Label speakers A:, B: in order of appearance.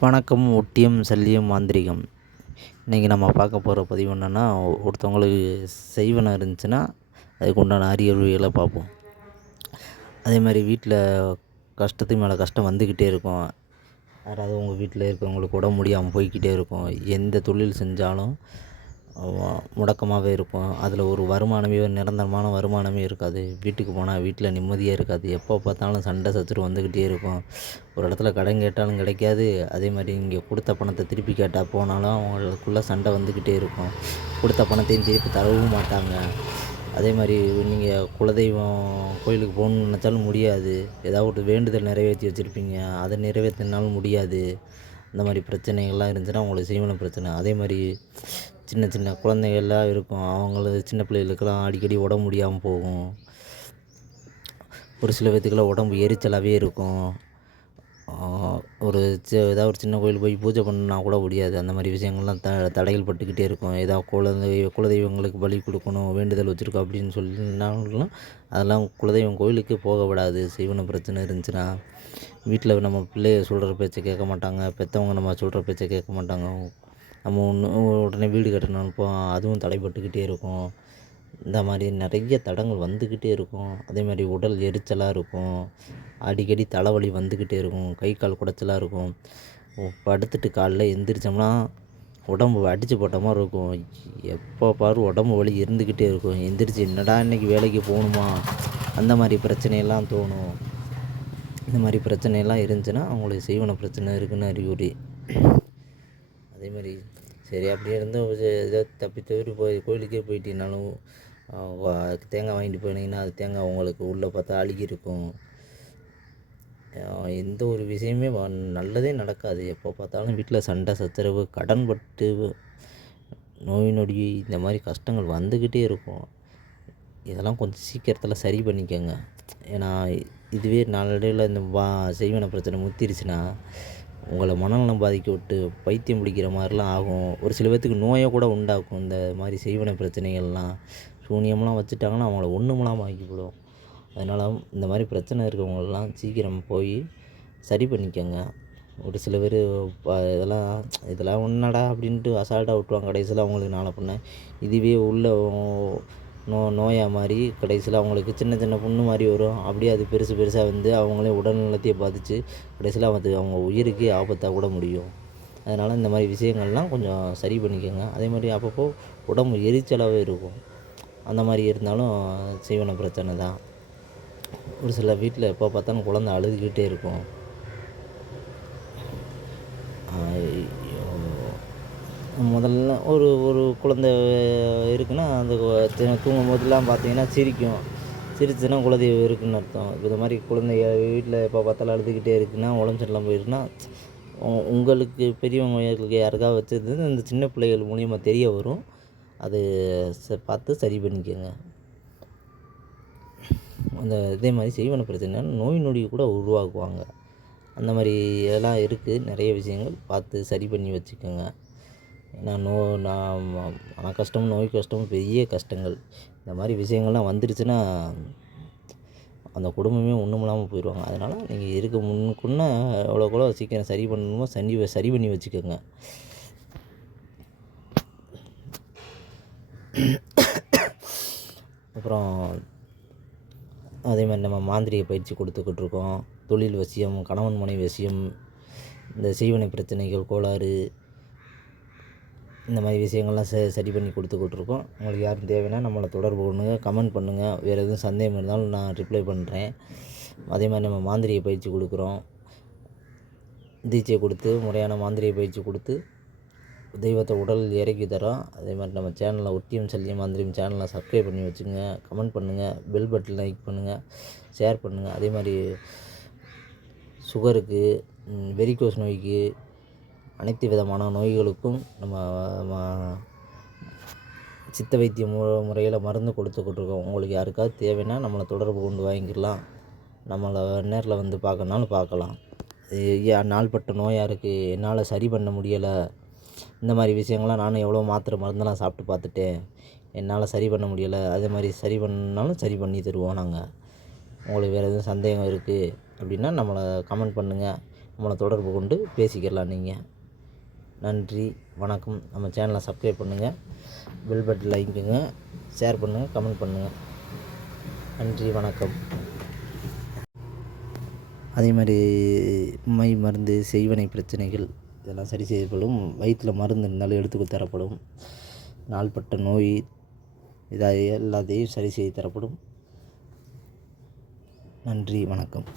A: வணக்கம் ஒட்டியம் சல்லியம் மாந்திரீகம். இன்றைக்கி நம்ம பார்க்க போகிற பதிவு என்னென்னா ஒருத்தவங்களுக்கு செய்வனம் இருந்துச்சுன்னா அதுக்கு உண்டான அறிகுறிகளை பார்ப்போம். அதே மாதிரி வீட்டில் கஷ்டத்துக்கு மேலே கஷ்டம் வந்துக்கிட்டே இருக்கும். யாராவது உங்கள் வீட்டில் இருக்கவங்களுக்கு உடம்பு முடியாமல் போய்க்கிட்டே இருக்கும். எந்த தொழில் செஞ்சாலும் முடக்கமாகவே இருக்கும் அதில் ஒரு வருமானமே ஒரு நிரந்தரமான வருமானமே இருக்காது. வீட்டுக்கு போனால் வீட்டில் நிம்மதியாக இருக்காது. எப்போ பார்த்தாலும் சண்டை சச்சரவு வந்துக்கிட்டே இருக்கும். ஒரு இடத்துல கடன் கேட்டாலும் கிடைக்காது. அதே மாதிரி இங்கே கொடுத்த பணத்தை திருப்பி கேட்டால் போனாலும் அவங்களுக்குள்ளே சண்டை வந்துக்கிட்டே இருக்கும். கொடுத்த பணத்தையும் திருப்பி தரவும் மாட்டாங்க. அதே மாதிரி நீங்கள் குலதெய்வம் கோயிலுக்கு போகணுன்னு நினச்சாலும் முடியாது. ஏதாவது ஒரு வேண்டுதல் நிறைவேற்றி வச்சுருப்பீங்க. அதை நிறைவேற்றினாலும் முடியாது. இந்த மாதிரி பிரச்சனைகள்லாம் இருந்துச்சுன்னா உங்களுக்கு செய்வன பிரச்சனை. அதே மாதிரி சின்ன சின்ன குழந்தைகள்லாம் இருக்கும். அவங்கள சின்ன பிள்ளைகளுக்கெல்லாம் அடிக்கடி உடம்பு முடியாமல் போகும். ஒரு சில பேர்த்துக்கெல்லாம் உடம்பு எரிச்சலாகவே இருக்கும். ஒரு சி ஏதாவது ஒரு சின்ன கோயில் போய் பூஜை பண்ணால் கூட முடியாது. அந்த மாதிரி விஷயங்கள்லாம் த தடைகள் பட்டுக்கிட்டே இருக்கும். ஏதாவது குலந்தை குலதெய்வங்களுக்கு பலி கொடுக்கணும் வேண்டுதல் வச்சுருக்கோம் அப்படின்னு சொல்லினாலும் அதெல்லாம் குலதெய்வம் கோயிலுக்கு போக விடாது. செய்வன பிரச்சனை இருந்துச்சுன்னா வீட்டில் நம்ம பிள்ளைய சொல்கிற பேச்சை கேட்க மாட்டாங்க. பெற்றவங்க நம்ம சொல்கிற பேச்சை கேட்க மாட்டாங்க. நம்ம ஒன்று உடனே வீடு கட்டணும்னு இப்போ அதுவும் தடைப்பட்டுக்கிட்டே இருக்கும். இந்த மாதிரி நிறைய தடங்கள் வந்துக்கிட்டே இருக்கும். அதே மாதிரி உடல் எரிச்சலாக இருக்கும். அடிக்கடி தலைவலி வந்துக்கிட்டே இருக்கும். கை கால் குடைச்சலாக இருக்கும். படுத்துட்டு காலைல எந்திரிச்சோம்னா உடம்பு அடித்து போட்ட மாதிரி இருக்கும். எப்போ பாரு உடம்பு வலி இருந்துக்கிட்டே இருக்கும். எந்திரிச்சு என்னடா இன்றைக்கி வேலைக்கு போகணுமா? அந்த மாதிரி பிரச்சனையெல்லாம் தோணும். இந்த மாதிரி பிரச்சனையெல்லாம் இருந்துச்சுன்னா அவங்களுக்கு செய்வன பிரச்சனை இருக்குதுன்னு அறிகுறி. அதே மாதிரி சரி அப்படியே இருந்தும் ஏதோ தப்பி தவிர போய் கோயிலுக்கே போயிட்டீங்கனாலும் தேங்காய் வாங்கிட்டு போனீங்கன்னா அது தேங்காய் உங்களுக்கு உள்ளே பார்த்தா அழுகி இருக்கும் எந்த ஒரு விஷயமே நல்லதே நடக்காது. எப்போ பார்த்தாலும் வீட்டில் சண்டை சச்சரவு கடன் பட்டு நோய் நொடி இந்த மாதிரி கஷ்டங்கள் வந்துக்கிட்டே இருக்கும். இதெல்லாம் கொஞ்சம் சீக்கிரத்தில் சரி பண்ணிக்கோங்க. ஏன்னா இதுவே நாளடைவில் இந்த வா செய்வன பிரச்சனை முத்திருச்சுன்னா உங்களை மனநலம் பாதிக்க விட்டு பைத்தியம் பிடிக்கிற மாதிரிலாம் ஆகும். ஒரு சில பேர்த்துக்கு நோயை கூட உண்டாக்கும். இந்த மாதிரி செய்வன பிரச்சனைகள்லாம் சூனியம்லாம் வச்சுட்டாங்கன்னா அவங்கள ஒன்றுமெல்லாம் ஆக்கிவிடும். அதனால் இந்த மாதிரி பிரச்சனை இருக்கிறவங்களெல்லாம் சீக்கிரம் போய் சரி பண்ணிக்கோங்க. ஒரு சில பேர் இதெல்லாம் இதெல்லாம் ஒன்றடா அப்படின்ட்டு அசால்ட்டாக விட்டுருவாங்க. கடைசியில் அவங்களுக்கு நாளை பண்ண இதுவே உள்ள நோ நோயாக மாதிரி கடைசியில் அவங்களுக்கு சின்ன சின்ன புண்ணு மாதிரி வரும். அப்படியே அது பெருசு பெருசாக வந்து அவங்களே உடல் நலத்தையே பாதித்து கடைசியில் அது அவங்க உயிருக்கு ஆபத்தாக கூட முடியும். அதனால் இந்த மாதிரி விஷயங்கள்லாம் கொஞ்சம் சரி பண்ணிக்கோங்க. அதே மாதிரி அப்பப்போ உடம்பு எரிச்சலாகவே இருக்கும். அந்த மாதிரி இருந்தாலும் சீவன பிரச்சனை தான். ஒரு சில வீட்டில் எப்போ பார்த்தாலும் குழந்த அழுதுகிட்டே இருக்கும். முதல்ல ஒரு ஒரு குழந்த இருக்குன்னா அந்த தூங்கும் போதெல்லாம் பார்த்தீங்கன்னா சிரிக்கும். சிரிச்சுன்னா குலதெய்வம் இருக்குதுன்னு அர்த்தம். இப்போ இந்த மாதிரி குழந்தைங்க வீட்டில் எப்போ பார்த்தாலும் அழுதுகிட்டே இருக்குன்னா உடம்பு சரியில்லாமல் போயிருக்குன்னா உங்களுக்கு பெரியவங்க யாருக்காவது வச்சது இந்த சின்ன பிள்ளைகள் மூலியமாக தெரிய வரும். அது பார்த்து சரி பண்ணிக்கோங்க. அந்த இதே மாதிரி செய்வன பிரச்சனை நோய் நொடி கூட உருவாக்குவாங்க. அந்த மாதிரி இதெல்லாம் இருக்குது நிறைய விஷயங்கள் பார்த்து சரி பண்ணி வச்சுக்கோங்க. ஏன்னா நோ நான் மன கஷ்டம் நோய் கஷ்டம் பெரிய கஷ்டங்கள். இந்த மாதிரி விஷயங்கள்லாம் வந்துடுச்சுன்னா அந்த குடும்பமே ஒன்றும் இல்லாமல் போயிடுவாங்க அதனால் நீங்கள் இருக்க முன்னுக்குன்னே எவ்வளோக்கு சீக்கிரம் சரி பண்ணணுமோ சரி சரி பண்ணி வச்சுக்கோங்க. அப்புறம் அதே மாதிரி நம்ம மாந்திரிக பயிற்சி கொடுத்துக்கிட்டு இருக்கோம். தொழில் வசியம் கணவன் மனைவி வசியம் இந்த செய்வனை பிரச்சனைகள் கோளாறு இந்த மாதிரி விஷயங்கள்லாம் ச சரி பண்ணி கொடுத்துக்கிட்ருக்கோம் உங்களுக்கு யாரும் தேவைன்னா நம்மளை தொடர்பு பண்ணுங்கள் கமெண்ட் பண்ணுங்கள் வேறு எதுவும் சந்தேகம் இருந்தாலும் நான் ரிப்ளை பண்ணுறேன் அதே மாதிரி நம்ம மாந்திரிய பயிற்சி கொடுக்குறோம். தீட்சை கொடுத்து முறையான மாந்திரிய பயிற்சி கொடுத்து தெய்வத்தை உடல் இறக்கி தரோம். அதே மாதிரி நம்ம சேனலில் ஒட்டியும் சல்லியம் மாந்திரியம் சேனலை சப்ஸ்கிரைப் பண்ணி வச்சுங்க. கமெண்ட் பண்ணுங்கள் பெல் பட்டன் லைக் பண்ணுங்கள் ஷேர் பண்ணுங்கள் அதே மாதிரி சுகருக்கு வெரிகோஸ் நோய்க்கு அனைத்து விதமான நோய்களுக்கும் நம்ம சித்த வைத்திய மு முறையில் மருந்து கொடுத்துக்கிட்ருக்கோம் உங்களுக்கு யாருக்காவது தேவைன்னா நம்மளை தொடர்பு கொண்டு வாங்கிக்கலாம். நம்மளை நேரில் வந்து பார்க்கணுனாலும் பார்க்கலாம். நாள்பட்ட நோயாக இருக்குது என்னால் சரி பண்ண முடியலை. இந்த மாதிரி விஷயங்கள்லாம் நானும் எவ்வளோ மாத்திரை மருந்தெல்லாம் சாப்பிட்டு பார்த்துட்டேன். என்னால் சரி பண்ண முடியலை. அதே மாதிரி சரி பண்ணாலும் சரி பண்ணி தருவோம் நாங்கள் உங்களுக்கு வேறு எதுவும் சந்தேகம் இருக்குது அப்படின்னா நம்மளை கமெண்ட் பண்ணுங்கள் நம்மளை தொடர்பு கொண்டு பேசிக்கலாம் நீங்கள் நன்றி வணக்கம். நம்ம சேனலை சப்ஸ்கிரைப் பண்ணுங்கள் பெல் பட்டன் லைக்குங்க ஷேர் பண்ணுங்கள் கமெண்ட் பண்ணுங்கள் நன்றி வணக்கம். அதே மாதிரி மை மருந்து செய்வனை பிரச்சனைகள் இதெல்லாம் சரி செய்யப்படும். வயிற்றில் மருந்து இருந்தாலும் எடுத்து தரப்படும். நாள்பட்ட நோய் இதை எல்லாத்தையும் சரி செய்து தரப்படும். நன்றி வணக்கம்.